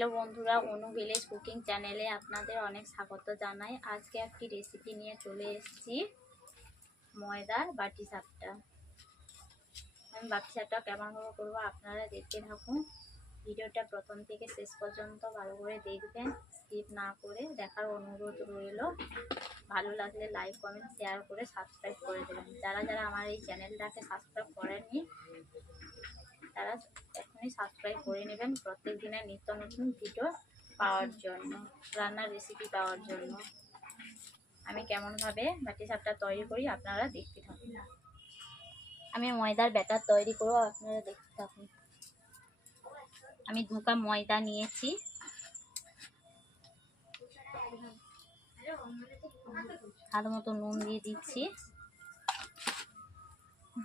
Hello বন্ধুরা, অনু village cooking চ্যানেলে আপনাদের অনেক স্বাগত জানাই। আজকে একটি রেসিপি নিয়ে চলে এসেছি, ময়দার বাটি সাপটা আমি বাটি সাপটা কেমনভাবে করব, আপনারা দেখতে থাকুন। ভিডিওটা প্রথম থেকে শেষ পর্যন্ত ভালো করে দেখবেন স্কিপ না করে দেখার অনুরোধ রইল। ভালো লাগলে লাইক কমেন্ট শেয়ার করে সাবস্ক্রাইব করে দেবেন। যারা যারা আমার এই চ্যানেলটাকে সাবস্ক্রাইব করেননি সাবস্ক্রাইব করে নেবেন প্রত্যেক দিনের নিত্য নতুন ভিডিও পাওয়ার জন্য, রান্নার রেসিপি পাওয়ার জন্য। আমি কেমনভাবে বাটি সাপটা তৈরি করি আপনারা দেখতে থাকুন। আমি ময়দার ব্যাটার তৈরি করব, আপনারা দেখতে থাকুন। আমি দু কাপ ময়দা নিয়েছি। হাত মতো নুন দিয়ে দিচ্ছি।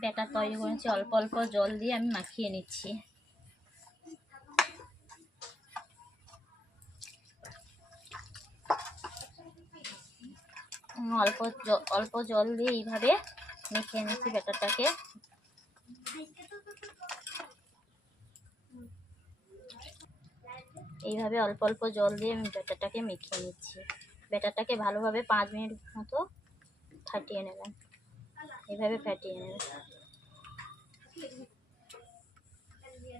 ব্যাটার তৈরি করেছি, অল্প অল্প জল দিয়ে আমি মাখিয়ে নিচ্ছি। অল্প অল্প জল দিয়ে এইভাবে মেখে নিচ্ছি ব্যাটারটাকে। এইভাবে অল্প অল্প জল দিয়ে আমি ব্যাটারটাকে মেখে নিচ্ছি। ব্যাটারটাকে ভালোভাবে পাঁচ মিনিট মতো ফাটিয়ে নেবেন এইভাবে ফাটিয়ে নেবেন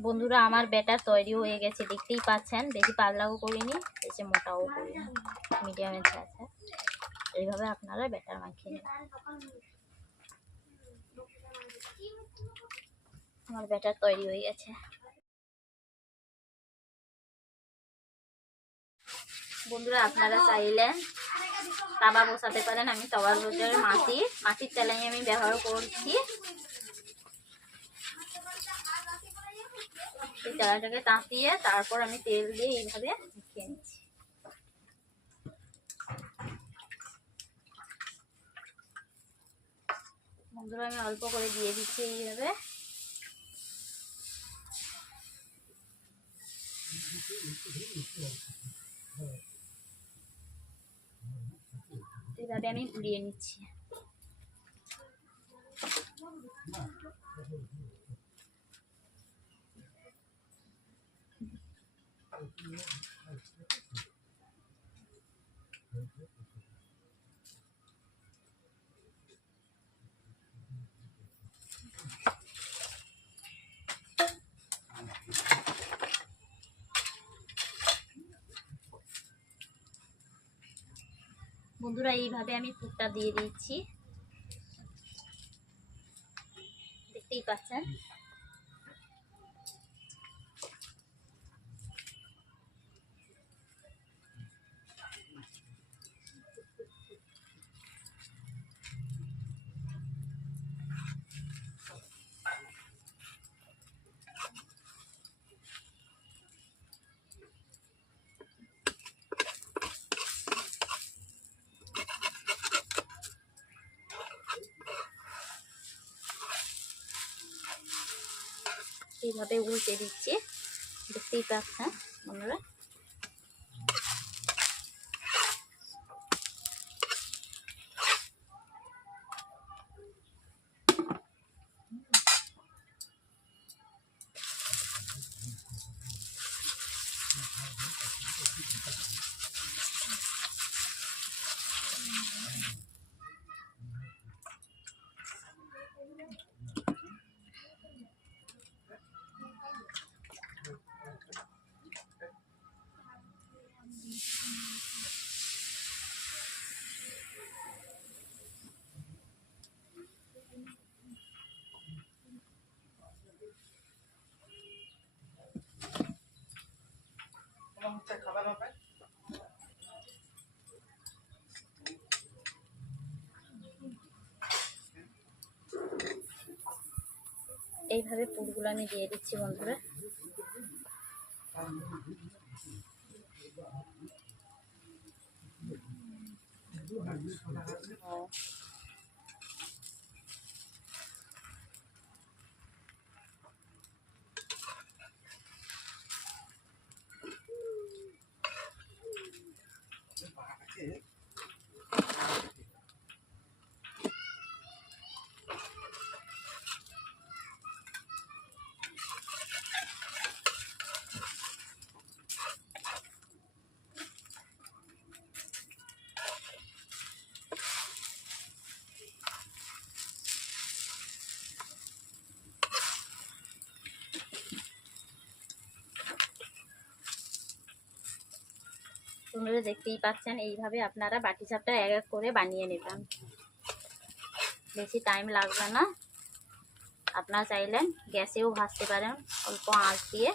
বন্ধুরা, আমার ব্যাটার তৈরি হয়ে গেছে। দেখতেই পাচ্ছেন, বেশি পাতলাও করিনি, বেশি মোটাও করিনি মিডিয়ামের আছে। এইভাবে আপনারা ব্যাটার মাখিয়ে নেবেন। আমার ব্যাটার তৈরি হয়ে গেছে। বন্ধুরা, আপনারা চাইলে তাবা বসাতে পারেন। আমি তাওয়ার ভিতরে মাটি, মাটির তেলাই আমি ব্যবহার করছি। তেলাটাকে তাঁতিয়ে তারপর আমি তেল দিয়ে এইভাবে মেখে নিচ্ছি। বন্ধুরা আমি অল্প করে দিয়ে দিচ্ছি এইভাবে। এইভাবে আমি গুলিয়ে নিচ্ছি। বন্ধুরা এইভাবে আমি পুরটা দিয়ে দিচ্ছি। দেখতেই পাচ্ছেন? এইভাবে উল্টে দিচ্ছি দেখতেই পাচ্ছেন বন্ধুরা এইভাবে পুরগুলো আমি দিয়ে দিচ্ছি বন্ধুরা Okay. বন্ধুরা দেখতেই পাচ্ছেন, এইভাবে আপনারা বাটি ছাপটা এক এক করে বানিয়ে নেবেন। বেশি টাইম লাগবে না। আপনারা চাইলেন গ্যাসেও ভাজতে পারেন, অল্প আঁচ দিয়ে।